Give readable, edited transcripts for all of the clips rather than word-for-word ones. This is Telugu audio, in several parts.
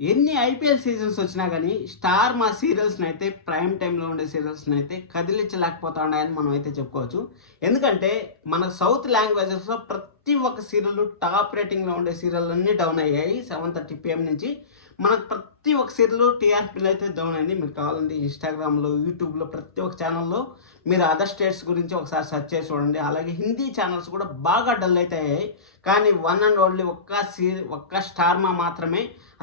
ఎన్ని ఐపీఎల్ సీజన్స్ వచ్చినా కానీ స్టార్ మా సీరియల్స్ని అయితే ప్రైమ్ టైంలో ఉండే సీరియల్స్ని అయితే కదిలించలేకపోతా ఉన్నాయని మనం అయితే చెప్పుకోవచ్చు. ఎందుకంటే మన సౌత్ లాంగ్వేజెస్లో ప్రతి ఒక్క సీరియల్ టాప్ రేటింగ్లో ఉండే సీరియల్ అన్నీ డౌన్ అయ్యాయి 7:30 PM నుంచి. మనకు ప్రతి ఒక్క సీరియల్ టీఆర్పీలో అయితే డౌన్ అయింది. మీరు కావాలంటే ఇన్స్టాగ్రామ్లో, యూట్యూబ్లో ప్రతి ఒక్క ఛానల్లో మీరు అదర్ స్టేట్స్ గురించి ఒకసారి సెర్చ్ చేసి చూడండి. అలాగే హిందీ ఛానల్స్ కూడా బాగా డల్ అయితే అయ్యాయి. కానీ వన్ అండ్ ఓన్లీ ఒక్క స్టార్ మా మాత్రమే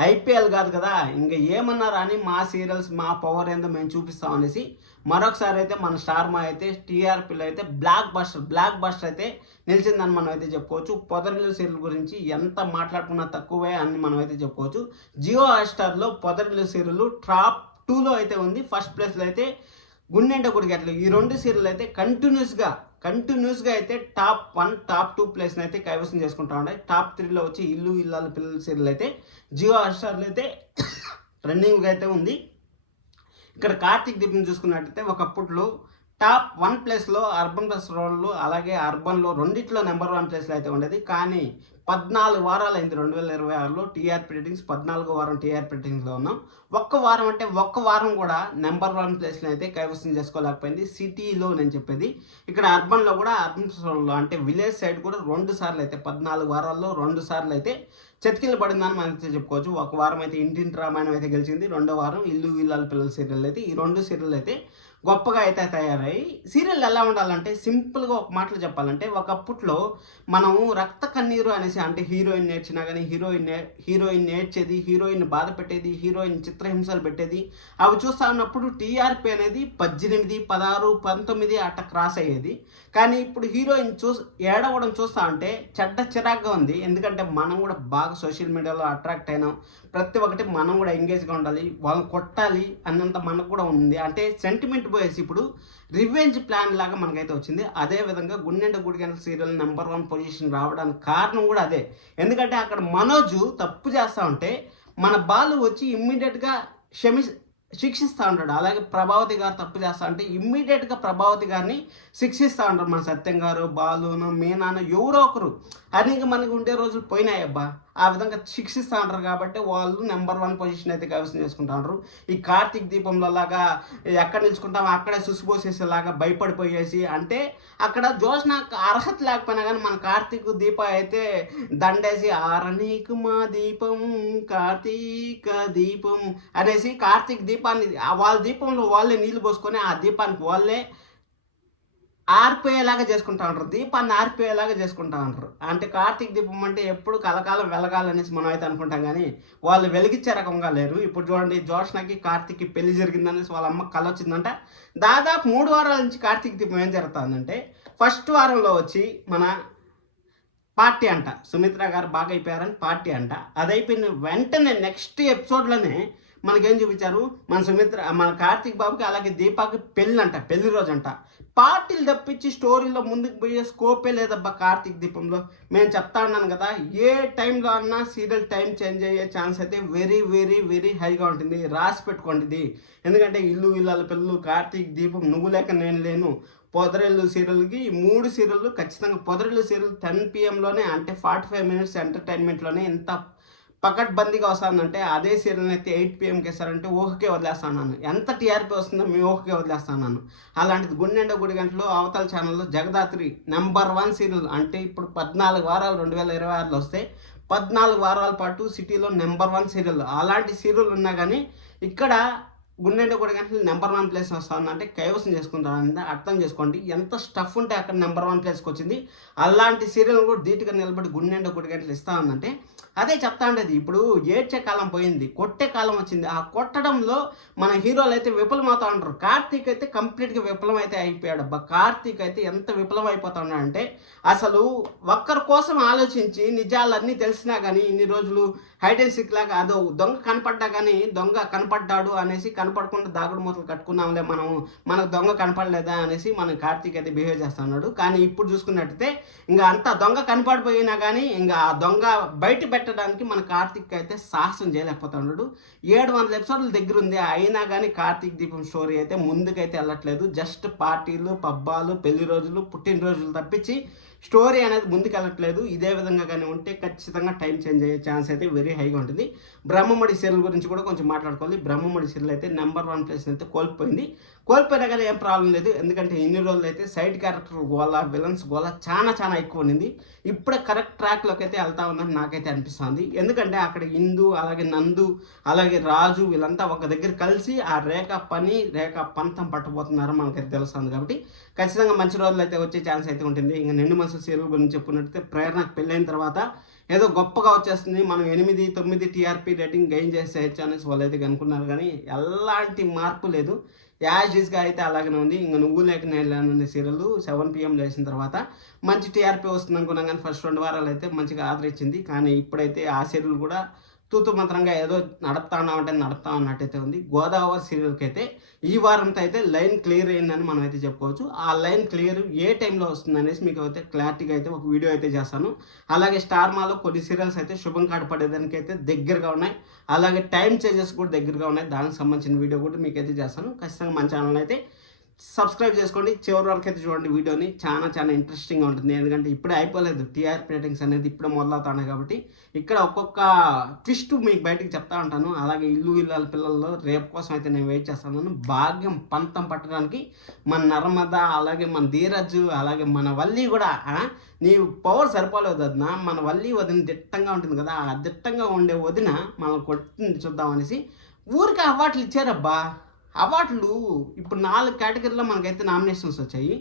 ఐపీఎల్ కాదు కదా, ఇంకా ఏమన్నారు అని మా సీరియల్స్ మా పవర్ ఏందో మేము చూపిస్తాం అనేసి మరొకసారి అయితే మన స్టార్ మా అయితే టీఆర్పీలో అయితే బ్లాక్ బస్టర్ అయితే నిలిచిందని మనం అయితే చెప్పుకోవచ్చు. పొదరిల్లు సీరియల్ గురించి ఎంత మాట్లాడుకున్నా తక్కువే అని మనం అయితే చెప్పుకోవచ్చు. జియో హాట్‌స్టార్లో పొదరిల్లు సీరియల్ టాప్ 2లో అయితే ఉంది. ఫస్ట్ ప్లేస్లో అయితే గుండెంట గుడిగట్లు. ఈ రెండు సీరియల్ అయితే కంటిన్యూస్గా అయితే టాప్ 1 టాప్ 2 ప్లేస్ని అయితే కైవసం చేసుకుంటా ఉన్నాయి. టాప్ 3లో వచ్చి ఇల్లు ఇల్లాల పిల్లల సీరియల్ అయితే జియో హాట్‌స్టార్లో అయితే రన్నింగ్గా అయితే ఉంది. ఇక్కడ కార్తీక్ దీపం చూసుకున్నట్టయితే ఒకప్పట్లో టాప్ 1 ప్లేస్లో అర్బన్ ప్లస్ రూరల్ అలాగే అర్బన్లో రెండిట్లో నెంబర్ 1 ప్లేస్లో అయితే ఉండేది. కానీ 14 వారాలు అయింది 2026లో టీఆర్పీ రేటింగ్స్ 14వ వారం టీఆర్పీ రేటింగ్స్లో ఉన్నాం. ఒక్క వారం కూడా నెంబర్ 1 ప్లేస్లో అయితే కైవసం చేసుకోలేకపోయింది సిటీలో. నేను చెప్పేది ఇక్కడ అర్బన్లో కూడా అర్బన్ ప్లస్ రూరల్లో అంటే విలేజ్ సైడ్ కూడా 2 సార్లు అయితే 14 వారాల్లో 2 సార్లు అయితే చతికిలు పడిందని మనం అయితే చెప్పుకోవచ్చు. ఒక వారం అయితే ఇంటింటి రామాయణం అయితే గెలిచింది, రెండో వారం ఇల్లు ఇల్లాల పిల్లల సీరియల్ అయితే ఈ 2 సీరియల్ అయితే గొప్పగా అయితే తయారయ్యి. సీరియల్ ఎలా ఉండాలంటే సింపుల్గా ఒక మాటలు చెప్పాలంటే ఒకప్పట్లో మనము రక్త కన్నీరు అనేసి అంటే హీరోయిన్ నేర్చినా కానీ హీరోయిన్ నేర్చేది, హీరోయిన్ బాధ పెట్టేది, హీరోయిన్ చిత్రహింసలు పెట్టేది అవి చూస్తా ఉన్నప్పుడు టీఆర్పీ అనేది 18, 16, 19 అట్ట క్రాస్ అయ్యేది. కానీ ఇప్పుడు హీరోయిన్ ఏడవడం చూస్తా అంటే చిరాగ్గా ఉంది. ఎందుకంటే మనం కూడా బాగా సోషల్ మీడియాలో అట్రాక్ట్ అయినాం. ప్రతి ఒక్కటి మనం కూడా ఎంగేజ్గా ఉండాలి, వాళ్ళని కొట్టాలి అన్నంత మనకు కూడా ఉంది. అంటే సెంటిమెంట్ పోయేసి ఇప్పుడు రివెంజ్ ప్లాన్ లాగా మనకైతే వచ్చింది. అదేవిధంగా గుండెంట గుడిగంటల సీరియల్ నెంబర్ 1 పొజిషన్ రావడానికి కారణం కూడా అదే. ఎందుకంటే అక్కడ మనోజు తప్పు చేస్తూ ఉంటే మన బాలు వచ్చి ఇమ్మీడియట్గా శిక్షిస్తూ ఉంటాడు. అలాగే ప్రభావతి గారు తప్పు చేస్తా అంటే ఇమ్మీడియట్గా ప్రభావతి గారిని శిక్షిస్తూ ఉంటారు. మన సత్యం గారు, బాలును, మీనాను ఎవరో ఒకరు. అది ఇంకా మనకు ఉండే రోజులు పోయినాయి అబ్బా. ఆ విధంగా శిక్షిస్తూ ఉంటారు కాబట్టి వాళ్ళు నెంబర్ 1 పొజిషన్ అయితే కైవసం చేసుకుంటా ఉంటారు. ఈ కార్తీక్ దీపంలో లాగా ఎక్కడ నిలుచుకుంటాం అక్కడే సుసిపోసేసేలాగా భయపడిపోయేసి అంటే అక్కడ జోష్నాకు అర్హత లేకపోయినా కానీ మన కార్తీక్ దీప అయితే దండేసి ఆరనీకు మా దీపం కార్తీక దీపం అనేసి కార్తీక్ దీపాన్ని వాళ్ళ దీపంలో వాళ్ళే నీళ్ళు పోసుకొని ఆ దీపానికి వాళ్ళే ఆర్పిఐలాగా చేసుకుంటా ఉంటారు, దీపాన్ని ఆర్పిఐలాగా చేసుకుంటా ఉంటారు. అంటే కార్తీక్ దీపం అంటే ఎప్పుడు కలకాలం వెలగాలనేసి మనం అయితే అనుకుంటాం, కానీ వాళ్ళు వెలిగించే రకంగా లేరు. ఇప్పుడు చూడండి, జోష్నకి కార్తీక్కి పెళ్లి జరిగిందనేసి వాళ్ళ అమ్మకి కళ వచ్చిందంట. దాదాపు 3 వారాల నుంచి కార్తీక్ దీపం ఏం జరుగుతుందంటే ఫస్ట్ వారంలో వచ్చి మన పార్టీ అంట, సుమిత్ర గారు బాగా అయిపోయారని పార్టీ అంట. అది అయిపోయిన వెంటనే నెక్స్ట్ ఎపిసోడ్లోనే మనకేం చూపించారు, మన కార్తీక్ బాబుకి అలాగే దీపాకి పెళ్లి రోజు అంట. పార్టీలు తప్పించి స్టోరీలో ముందుకు పోయే స్కోపే లేదబ్బా కార్తీక్ దీపంలో. మేము చెప్తా ఉన్నాను కదా, ఏ టైంలో అన్నా సీరియల్ టైం చేంజ్ అయ్యే ఛాన్స్ అయితే వెరీ వెరీ వెరీ హైగా ఉంటుంది. రాసి పెట్టుకోండి. ఎందుకంటే ఇల్లు ఇల్లాల పిల్లలు, కార్తీక్ దీపం, నువ్వు లేక నేను లేను, పొదరిల్లు సీరియల్కి 3 సీరియల్ ఖచ్చితంగా. పొదరిల్లు సీరియల్ 10 PMలోనే అంటే 45 మినిట్స్ ఎంటర్టైన్మెంట్లోనే ఎంత పకడ్బందీగా వస్తుందంటే అదే సీరియల్ని అయితే 8 PMకి వేస్తారంటే ఊహకే వదిలేస్తాను. ఎంత టీఆర్పీ వస్తుందో మీ ఊహకే వదిలేస్తాను. అలాంటిది గుండెంట గుడిగంటలో అవతల ఛానల్లో జగదాత్రి నెంబర్ 1 సీరియల్ అంటే ఇప్పుడు 14 వారాలు 2026లో వస్తే 14 వారాల పాటు సిటీలో నెంబర్ 1 సీరియల్. అలాంటి సీరియల్ ఉన్నా కానీ ఇక్కడ గుండెంట గుడిగంటలు నెంబర్ 1 ప్లేస్ వస్తుందంటే కైవసం చేసుకుంటారంటే అర్థం చేసుకోండి ఎంత స్టఫ్ ఉంటే అక్కడ నెంబర్ 1 ప్లేస్కి వచ్చింది. అలాంటి సీరియల్ కూడా ధీటుగా నిలబడి గుండెంట గుడిగంటలు ఇస్తా ఉందంటే అదే చెప్తా ఉండేది. ఇప్పుడు ఏడ్చే కాలం పోయింది, కొట్టే కాలం వచ్చింది. ఆ కొట్టడంలో మన హీరోలు అయితే విఫలమవుతా ఉంటారు. కార్తీక్ అయితే కంప్లీట్గా విఫలం అయితే అయిపోయాడు అబ్బా. కార్తీక్ అయితే ఎంత విఫలం అయిపోతా ఉన్నాడంటే అసలు ఒక్కరి కోసం ఆలోచించి నిజాలన్నీ తెలిసినా కానీ ఇన్ని రోజులు హైడ్ అండ్ సీక్ లాగా అదో దొంగ కనపడ్డా కానీ దొంగ కనపడ్డాడు అనేసి కనపడకుండా దాగుడు మూతలు కట్టుకున్నాంలే మనకు దొంగ కనపడలేదా అనేసి మన కార్తీక్ అయితే బిహేవ్ చేస్తున్నాడు. కానీ ఇప్పుడు చూసుకున్నట్టయితే ఇంకా అంత దొంగ కనపడిపోయినా కానీ ఇంకా ఆ దొంగ బయట పెట్టడానికి మన కార్తీక్ అయితే సాహసం చేయలేకపోతున్నాడు. 700 ఎపిసోడ్ల దగ్గర ఉంది, అయినా కానీ కార్తీక్ దీపం స్టోరీ అయితే ముందుకైతే వెళ్ళట్లేదు. జస్ట్ పార్టీలు, పబ్బాలు, పెళ్లి రోజులు, పుట్టినరోజులు తప్పించి స్టోరీ అనేది ముందుకెళ్ళట్లేదు. ఇదే విధంగా కానీ ఉంటే ఖచ్చితంగా టైం చేంజ్ అయ్యే ఛాన్స్ అయితే వెరీ హైగా ఉంటుంది. బ్రహ్మముడి సీరియల్ గురించి కూడా కొంచెం మాట్లాడుకోవాలి. బ్రహ్మముడి సీరియల్ అయితే నెంబర్ 1 ప్లేస్ అయితే కోల్పోయినా కానీ ఏం ప్రాబ్లం లేదు. ఎందుకంటే ఇన్ని రోజులు అయితే సైడ్ క్యారెక్టర్ గోల, విలన్స్ గోల చాలా ఎక్కువ ఉండింది. ఇప్పుడే కరెక్ట్ ట్రాక్లోకి అయితే వెళ్తా ఉందని నాకైతే అనిపిస్తుంది. ఎందుకంటే అక్కడ ఇందు, అలాగే నందు, అలాగే రాజు వీళ్ళంతా ఒక దగ్గర కలిసి ఆ రేఖ పంతం పట్టబోతున్నారు మనకైతే తెలుస్తుంది. కాబట్టి ఖచ్చితంగా మంచి రోజులు అయితే వచ్చే ఛాన్స్ అయితే ఉంటుంది. ఇంకా నిండు మనసు సీరియల్ గురించి చెప్పుకున్నట్టయితే ప్రేరణకు పెళ్ళైన తర్వాత ఏదో గొప్పగా వచ్చేస్తుంది, మనం 8-9 టీఆర్పీ రేటింగ్ గెయిన్ చేసేయచ్చు అనేసి వాళ్ళు అయితే అనుకున్నారు. కానీ ఎలాంటి మార్పు లేదు, యాజ్ ఈజ్గా అయితే అలాగనే ఉంది. ఇంకా నువ్వు లేక నేను అనే సీరియల్ 7 PM లేచిన తర్వాత మంచి టీఆర్పీ వస్తుంది అనుకున్నాం. కానీ ఫస్ట్ 2 వారాలు అయితే మంచిగా ఆదరించింది. కానీ ఇప్పుడైతే ఆ సీరియల్ కూడా తూతు మంత్రంగా ఏదో నడుపుతా ఉన్నట్టయితే ఉంది. గోదావరి సీరియల్కి అయితే ఈ వారంతో అయితే లైన్ క్లియర్ అయిందని మనం అయితే చెప్పుకోవచ్చు. ఆ లైన్ క్లియర్ ఏ టైంలో వస్తుంది అనేసి మీకు అయితే క్లారిటీగా అయితే ఒక వీడియో అయితే చేస్తాను. అలాగే స్టార్ మాలో కొన్ని సీరియల్స్ అయితే శుభం కార్డు పడేదానికి అయితే దగ్గరగా ఉన్నాయి. అలాగే టైం చేంజెస్ కూడా దగ్గరగా ఉన్నాయి. దానికి సంబంధించిన వీడియో కూడా మీకు అయితే చేస్తాను. ఖచ్చితంగా మన ఛానల్ అయితే సబ్స్క్రైబ్ చేసుకోండి. చివరి వరకు అయితే చూడండి వీడియోని. చాలా ఇంట్రెస్టింగ్గా ఉంటుంది. ఎందుకంటే ఇప్పుడే అయిపోలేదు, టీఆర్పీ రేటింగ్స్ అనేది ఇప్పుడే మొదలవుతున్నాయి. కాబట్టి ఇక్కడ ఒక్కొక్క ట్విస్ట్ మీకు బయటకు చెప్తా ఉంటాను. అలాగే ఇల్లాల పిల్లల్లో రేపు కోసం అయితే నేను వెయిట్ చేస్తాను. భాగ్యం పంతం పట్టడానికి మన నర్మద, అలాగే మన ధీరజ్, అలాగే మన వల్లి కూడా నీ పవర్ సరిపోలేదు వదిన, మన వల్లి వదిన దిట్టంగా ఉంటుంది కదా, ఆ దిట్టంగా ఉండే వదిన మనం కొట్టింది చూద్దామనేసి ఊరికి అవార్డులు ఇచ్చారబ్బా. అవార్డులు ఇప్పుడు 4 కేటగిరీలో మనకైతే నామినేషన్స్ వచ్చాయి.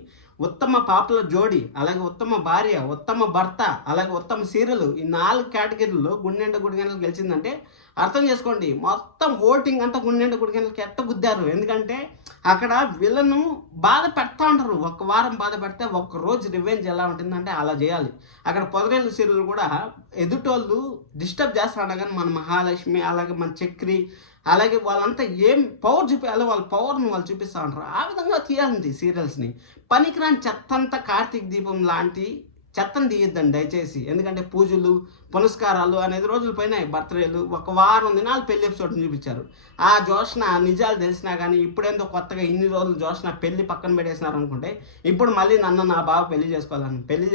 ఉత్తమ పాపులర్ జోడి, అలాగే ఉత్తమ భార్య, ఉత్తమ భర్త, అలాగే ఉత్తమ సీరియల్, ఈ 4 కేటగిరీల్లో గుండెండ గుడిగంటలు గెలిచిందంటే అర్థం చేసుకోండి. మొత్తం ఓటింగ్ అంతా గుండెండ గుడిగంటలకి ఎట్ట గుద్దారు. ఎందుకంటే అక్కడ విలను బాధ పెడతా ఉంటారు. ఒక వారం బాధ పెడితే ఒక్క రోజు రివెంజ్ ఎలా ఉంటుందంటే అలా చేయాలి. అక్కడ పొదరేళ్ళు సీరియల్ కూడా ఎదుటోళ్ళు డిస్టర్బ్ చేస్తాడు. కానీ మన మహాలక్ష్మి, అలాగే మన చక్రి, అలాగే వాళ్ళంతా ఏం పవర్ చూపించాలో వాళ్ళ పవర్ని వాళ్ళు చూపిస్తూ ఉంటారు. ఆ విధంగా తీయాలండి సీరియల్స్ని. పనికిరాని చెత్తంతా కార్తీక దీపం లాంటి చెత్తను తీయొద్దండి దయచేసి. ఎందుకంటే పూజలు పునస్కారాలు అనేది రోజుల పైన బర్త్డేలు, ఒక వారం దినాలు పెళ్లి ఎపిసోడ్ని చూపించారు. ఆ జోష్న నిజాలు తెలిసినా కానీ ఇప్పుడేందో కొత్తగా ఇన్ని రోజులు జోష్న పెళ్లి పక్కన పెట్టేసినారు అనుకుంటే ఇప్పుడు మళ్ళీ నన్ను నా బావ పెళ్లి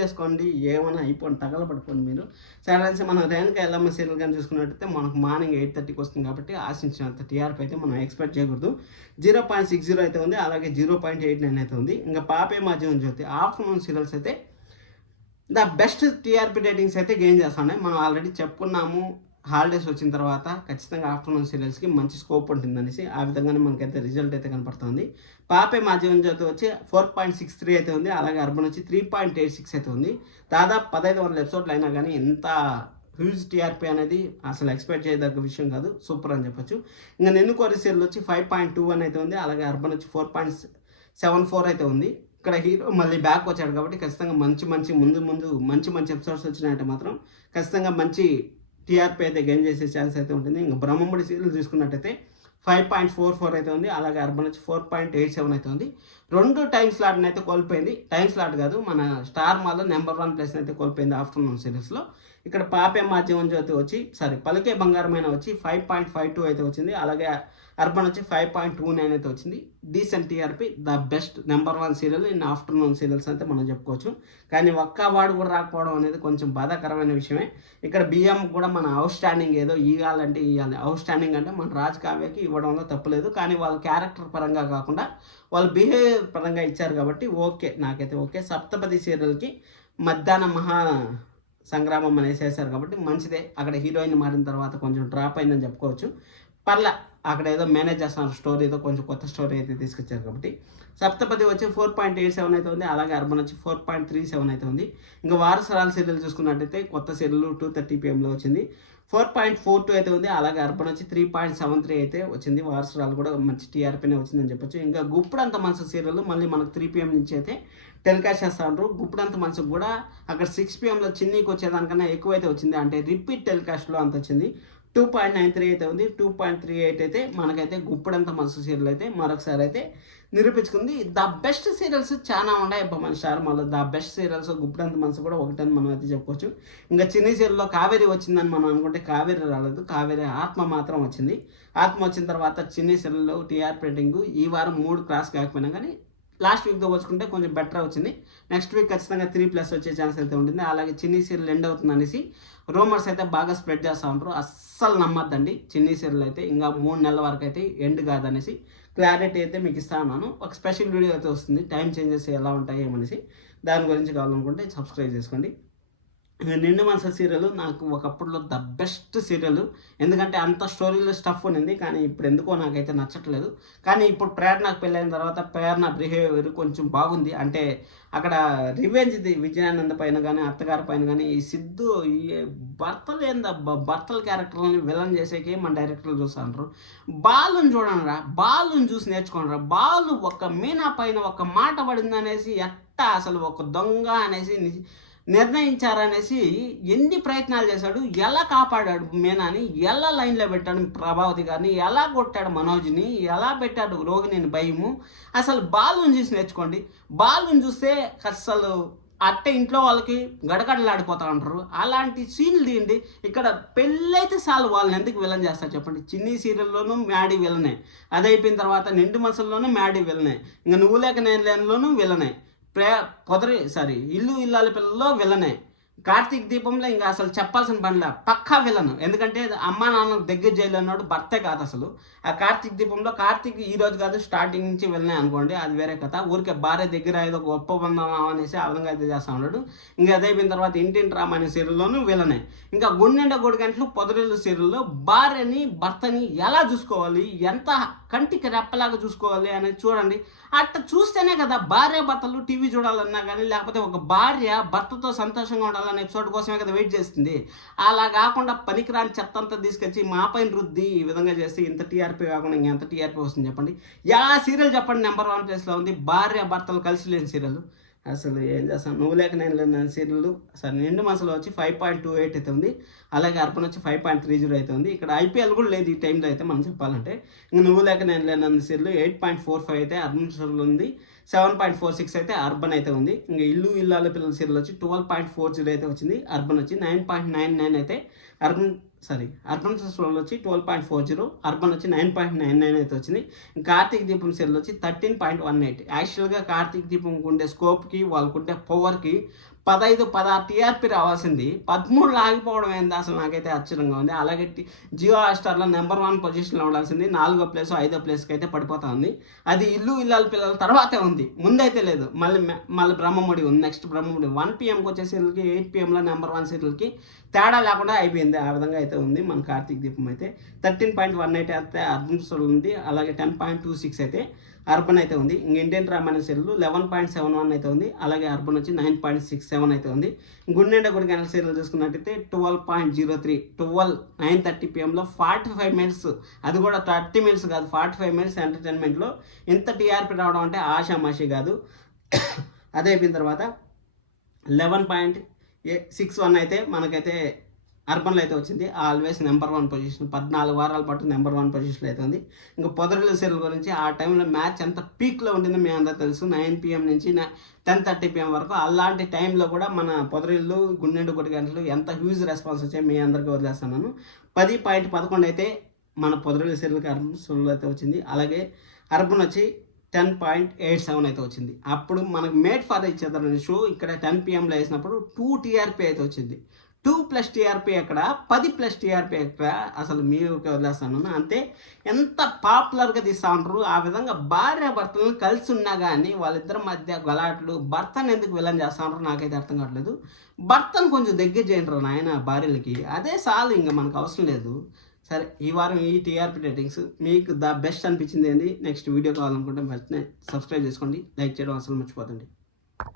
చేసుకోండి, ఏమైనా అయిపోండి, తగలబడుకోండి మీరు. సరే మనం రేణుక ఎల్లమ్మ సీరియల్ కానీ చూసుకున్నట్టయితే మనకు మార్నింగ్ 8:30కి వస్తుంది. కాబట్టి ఆశించినంత టీఆర్పీ అయితే మనం ఎక్స్పెక్ట్ చేయకూడదు. 0.60 అయితే ఉంది, అలాగే 0.89 అయితే ఉంది. ఇంకా పాపే మాధ్యమం జ్యోతి ఆఫ్టర్నూన్ సీరియల్స్ అయితే ద బెస్ట్ టీఆర్పీ రేటింగ్స్ అయితే గెయిన్ చేస్తున్నాయి. మనం ఆల్రెడీ చెప్పుకున్నాము, హాలిడేస్ వచ్చిన తర్వాత ఖచ్చితంగా ఆఫ్టర్నూన్ సీరియల్స్కి మంచి స్కోప్ ఉంటుందనేసి. ఆ విధంగానే మనకైతే రిజల్ట్ అయితే కనపడుతుంది. పాపే మాధ్యమం జ్యోతి వచ్చి 4.63 అయితే ఉంది, అలాగే అర్బన్ వచ్చి 3.86 అయితే ఉంది. దాదాపు 1500 ఎపిసోడ్లు అయినా కానీ ఎంత హ్యూజ్ టీఆర్పీ అనేది అసలు ఎక్స్పెక్ట్ చేయదగ్గ విషయం కాదు. సూపర్ అని చెప్పొచ్చు. ఇంకా నిన్ను కోరి సీరియల్ వచ్చి 5.21 అయితే ఉంది, అలాగే అర్బన్ వచ్చి 4.74 అయితే ఉంది. ఇక్కడ హీరో మళ్ళీ బ్యాక్ వచ్చాడు కాబట్టి ఖచ్చితంగా ముందు మంచి ఎపిసోడ్స్ వచ్చినాయంటే మాత్రం ఖచ్చితంగా మంచి టీఆర్పీ అయితే గెయిన్ చేసే ఛాన్స్ అయితే ఉంటుంది. ఇంకా బ్రహ్మముడి సీరియల్ చూసుకున్నట్టయితే 5.44 అయితే ఉంది, అలాగే అర్బన్ వచ్చి 4.87 అయితే ఉంది. 2 టైం స్లాట్ని అయితే కోల్పోయింది. టైం స్లాట్ కాదు, మన స్టార్ మాల్లో నెంబర్ 1 ప్లేస్ని అయితే కోల్పోయింది ఆఫ్టర్నూన్ సీరీస్లో. ఇక్కడ పాపే మాధ్యమం జ్యోతి వచ్చి పలికే బంగారమైన వచ్చి 5.52 అయితే వచ్చింది, అలాగే అర్బన్ వచ్చి 5.29 అయితే వచ్చింది. Decent TRP, the best number 1 serial in afternoon serials అయితే మనం చెప్పుకోవచ్చు. కానీ ఒక్క అవార్డు కూడా రాకపోవడం అనేది కొంచెం బాధాకరమైన విషయమే. ఇక్కడ బియ్యం కూడా మన అవుట్ స్టాండింగ్ ఏదో ఇవ్వాలంటే ఇవ్వాలి. అవుట్ స్టాండింగ్ అంటే మన రాజ్ కావ్యకి ఇవ్వడంలో తప్పులేదు. కానీ వాళ్ళ క్యారెక్టర్ పరంగా కాకుండా వాళ్ళు బిహేవియర్ పరంగా ఇచ్చారు కాబట్టి ఓకే, నాకైతే ఓకే. సప్తపది సీరియల్కి మధ్యాహ్నం మహా సంగ్రామం అనేసి వేశారు కాబట్టి మంచిదే. అక్కడ హీరోయిన్ మారిన తర్వాత కొంచెం డ్రాప్ అయిందని చెప్పుకోవచ్చు. పర్లే, అక్కడ ఏదో మేనేజ్ చేస్తున్నారు, స్టోరీ ఏదో కొంచెం కొత్త స్టోరీ అయితే తీసుకొచ్చారు కాబట్టి. సప్తపది వచ్చి 4.87 అయితే ఉంది, అలాగే అర్బన్ వచ్చి 4.37 అయితే ఉంది. ఇంకా వారసరాల సీరియల్ చూసుకున్నట్టయితే కొత్త సీరియల్ 2:30 PM వచ్చింది, 4.42 అయితే ఉంది, అలాగే అర్బన్ వచ్చి 3.73 అయితే వచ్చింది. వారసరాలు కూడా మంచి టీఆర్పీనే వచ్చిందని చెప్పొచ్చు. ఇంకా గుప్పుడంత మనసు సీరియల్ మళ్ళీ మనకు 3 PM నుంచి అయితే టెలికాస్ట్ చేస్తూ ఉంటారు. గుప్పుడంత మనసుకు కూడా అక్కడ 6 PM చిన్నీకి వచ్చేదానికన్నా ఎక్కువ అయితే వచ్చింది, అంటే రిపీట్ టెలికాస్ట్లో అంత వచ్చింది. 2.93 అయితే ఉంది, 2.38 అయితే మనకైతే గుప్పుడంత మనసు సీరియల్ అయితే మరొకసారి అయితే నిరూపించుకుంది. ద బెస్ట్ సీరియల్స్ చాలా ఉన్నాయి మన స్టార్ మాలో. ద బెస్ట్ సీరియల్స్ గుప్పుడంత మనసు కూడా ఒకటని మనం అయితే చెప్పుకోవచ్చు. ఇంకా చిన్ని సీరియల్లో కావేరి వచ్చిందని మనం అనుకుంటే కావేరి రాలేదు, కావేరి ఆత్మ మాత్రం వచ్చింది. ఆత్మ వచ్చిన తర్వాత చిన్ని సీరియల్లో టీఆర్పీ రేటింగ్ ఈ వారం 3 క్రాస్ కాకపోయినా కానీ లాస్ట్ వీక్తో పోల్చుకుంటే కొంచెం బెటర్ వచ్చింది. నెక్స్ట్ వీక్ ఖచ్చితంగా 3+ వచ్చే ఛాన్స్ అయితే ఉంటుంది. అలాగే చిన్ని సీరియల్ ఎండ్ అవుతుంది అనేసి రూమర్స్ అయితే బాగా స్ప్రెడ్ చేస్తూ ఉంటారు. అస్సలు నమ్మద్దండి. చిన్ని సీరియల్ అయితే ఇంకా 3 నెలల వరకు అయితే ఎండ్ కాదనేసి క్లారిటీ అయితే మీకు ఇస్తా ఉన్నాను. ఒక స్పెషల్ వీడియో అయితే వస్తుంది, టైం చేంజెస్ ఎలా ఉంటాయి ఏమనేసి. దాని గురించి కావాలనుకుంటే సబ్స్క్రైబ్ చేసుకోండి. నిండు మనసు సీరియల్ నాకు ఒకప్పుడులో ద బెస్ట్ సీరియల్. ఎందుకంటే అంత స్టోరీలో స్టఫ్ ఉన్నింది, కానీ ఇప్పుడు ఎందుకో నాకైతే నచ్చట్లేదు. కానీ ఇప్పుడు ప్రేరణకు పెళ్ళైన తర్వాత ప్రేరణ బిహేవియర్ కొంచెం బాగుంది. అంటే అక్కడ రివెంజ్ది విజయానంద పైన కానీ అత్తగారి పైన కానీ ఈ సిద్ధు ఈ భర్తలు ఏందబ్బా, భర్తల క్యారెక్టర్లని విలన్ చేసేకి మన డైరెక్టర్లు చూస్తున్నారు. బాలుని చూడండి రా, బాలుని చూసి నేర్చుకోండి రా. బాలు ఒక మీనా పైన ఒక మాట పడింది అనేసి ఎట్టా అసలు ఒక దొంగ అనేసి నిర్ణయించారనేసి ఎన్ని ప్రయత్నాలు చేశాడు, ఎలా కాపాడాడు మీనాని, ఎలా లైన్లో పెట్టాడు ప్రభావతి గారిని, ఎలా కొట్టాడు మనోజ్ని, ఎలా పెట్టాడు రోహిణిని భయము. అసలు బాలుని చూసి నేర్చుకోండి. బాలుని చూస్తే అసలు అట్టే ఇంట్లో వాళ్ళకి గడగడలాడిపోతా ఉంటారు. అలాంటి సీన్లు తీయండి. ఇక్కడ పెళ్ళైతే చాలు, వాళ్ళని ఎందుకు విలన్ చేస్తారు చెప్పండి. చిన్ని సీరియల్లోనూ మ్యాడీ విలనే, అది అయిపోయిన తర్వాత నిండు మనసుల్లోనూ మ్యాడీ విలనే, ఇంకా నువ్వు లేక నేను లేనిలోనూ విలనే, ఇల్లు ఇల్లాలి పిల్లల్లో విలనే, కార్తీక్ దీపంలో ఇంకా అసలు చెప్పాల్సిన పనిలే, పక్కా విలను. ఎందుకంటే అమ్మా నాన్న దగ్గర జైలు అన్నాడు, భర్తే కాదు అసలు. ఆ కార్తీక్ దీపంలో కార్తీక్ ఈ రోజు కాదు స్టార్టింగ్ నుంచి విలనే అనుకోండి, అది వేరే కథ. ఊరికే భార్య దగ్గర ఏదో గొప్ప బంధం అనేసి ఆ విధంగా అయితే చేస్తూ ఉన్నాడు. ఇంకా అదైపోయిన తర్వాత ఇంటింటి రామ అనే సీరియల్లోనూ విలనే. ఇంకా గుండెండ 3 గంటలు పొదరిల్లు సీరియల్లో భార్యని భర్తని ఎలా చూసుకోవాలి, ఎంత కంటికి రెప్పలాగా చూసుకోవాలి అనేది చూడండి. అట్ట చూస్తేనే కదా భార్య భర్తలు టీవీ చూడాలన్నా కానీ, లేకపోతే ఒక భార్య భర్తతో సంతోషంగా ఉండాలనే ఎపిసోడ్ కోసమే కదా వెయిట్ చేస్తుంది. అలా కాకుండా పనికిరాని చెత్త అంతా తీసుకొచ్చి మా పైన రుద్ది ఈ విధంగా చేస్తే ఇంత టీఆర్పీ కాకుండా ఇంకెంత టీఆర్పీ వస్తుంది చెప్పండి. సీరియల్ చెప్పండి నెంబర్ 1 ప్లేస్లో ఉంది. భార్య భర్తలు కలిసి లేని సీరియల్. అసలు ఏం చేస్తాను, నువ్వు లేక నేను లేని సీరియల్ అసలు నిండు మనసులో వచ్చి 5.28 అయితే ఉంది. అలాగే అర్పణ వచ్చి 5.30 అయితే ఉంది. ఇక్కడ ఐపీఎల్ కూడా లేదు ఈ టైంలో అయితే మనం చెప్పాలంటే. ఇంకా నువ్వు లేక నేను లేని సీరియల్ 8.45 అయితే అర్బన్ ఉంది. 7.46 అయితే అర్బన్ అయితే ఉంది. ఇంకా ఇల్లు ఇల్లాల పిల్లల సీరియల్ వచ్చి 12.40 అయితే వచ్చింది. అర్బన్ వచ్చి 9.99 అయితే అర్బన్ సీరియల్ వచ్చి 12.40, అర్బన్ వచ్చి 9.99 అయితే వచ్చింది. కార్తీక్ దీపం సీరియల్ వచ్చి 13.18. యాక్చువల్గా కార్తీక్ దీపంకి ఉండే స్కోప్కి వాళ్ళకుండే పవర్కి 15-16 టీఆర్పీ రావాల్సింది 13 ఆగిపోవడం ఏంది అసలు నాకైతే ఆశ్చర్యంగా ఉంది. అలాగే జియో హాట్‌స్టార్లో నెంబర్ 1 పొజిషన్లో ఉండాల్సింది 4వ ప్లేస్ 5వ ప్లేస్కి అయితే పడిపోతా ఉంది. అది ఇల్లు ఇల్లాల పిల్లల తర్వాతే ఉంది, ముందైతే లేదు. మళ్ళీ బ్రహ్మముడి ఉంది. నెక్స్ట్ బ్రహ్మముడి 1 PMకి వచ్చే సీరియల్కి 8 PMలో నెంబర్ 1 సీరియల్కి తేడా లేకుండా అయిపోయింది. ఆ విధంగా అయితే ఉంది మన కార్తీక్ దీపం అయితే. 13.18 అయితే అర్బన్ ఉంది. అలాగే 10.26 అయితే అర్బన్ అయితే ఉంది. ఇంక ఇండియన్ రామాయణ సీరియల్ 11.71 అయితే ఉంది. అలాగే అర్బన్ వచ్చి 9.67 అయితే ఉంది. గుండెండ 3 గంటల సీరియల్ చూసుకున్నట్టయితే 12.03, 9:30 PMలో 45 మినిట్స్, అది కూడా 30 మినిట్స్ కాదు 45 మినిట్స్ ఎంటర్టైన్మెంట్లో ఇంత టీఆర్పీ రావడం అంటే ఆషామాషి కాదు. అదే అయిపోయిన తర్వాత 11.61 అయితే మనకైతే అర్బన్లో అయితే వచ్చింది. ఆల్వేస్ నెంబర్ 1 పొజిషన్, 14 వారాల పాటు నెంబర్ 1 పొజిషన్లో అయితే ఉంది. ఇంకా పొదరిల్లు సీరియల్ గురించి ఆ టైంలో మ్యాచ్ ఎంత పీక్లో ఉంటుందో మీ అందరూ తెలుసు. 9 PM నుంచి 10:30 PM వరకు. అలాంటి టైంలో కూడా మన పొదరిల్లు గుండెండు 1 గంటలు ఎంత హ్యూజ్ రెస్పాన్స్ వచ్చాయి మీ అందరికీ వదిలేస్తున్నాను. 10.11 అయితే మన పొదరిల్లు సీరియల్కి అర్బన్ అయితే వచ్చింది. అలాగే అర్బన్ వచ్చి 10.87 అయితే వచ్చింది. అప్పుడు మనకు మేడ్ ఫర్ ఈచ్ అదర్ అనే షో ఇక్కడ 10 PMలో వేసినప్పుడు 2 TRP అయితే వచ్చింది. 2+ TRP ఎక్కడ, 10+ TRP ఎక్కడ, అసలు మీరు వదిలేస్తాను అంతే. ఎంత పాపులర్గా తీస్తూ ఉంటారు. ఆ విధంగా భార్య భర్తలను కలిసి ఉన్నా కానీ వాళ్ళిద్దరి మధ్య గలాట్లు, భర్తను ఎందుకు విలన్ చేస్తూ ఉంటారు నాకైతే అర్థం కావట్లేదు. భర్తను కొంచెం దగ్గర చేయంటారు నాయన భార్యలకి, అదే చాలు, ఇంకా మనకు అవసరం లేదు. సరే, ఈ వారం ఈ టీఆర్పీ రేటింగ్స్ మీకు ద బెస్ట్ అనిపించింది ఏంది, నెక్స్ట్ వీడియో కావాలనుకుంటే వెంటనే సబ్స్క్రైబ్ చేసుకోండి, లైక్ చేయడం అసలు మర్చిపోతండి.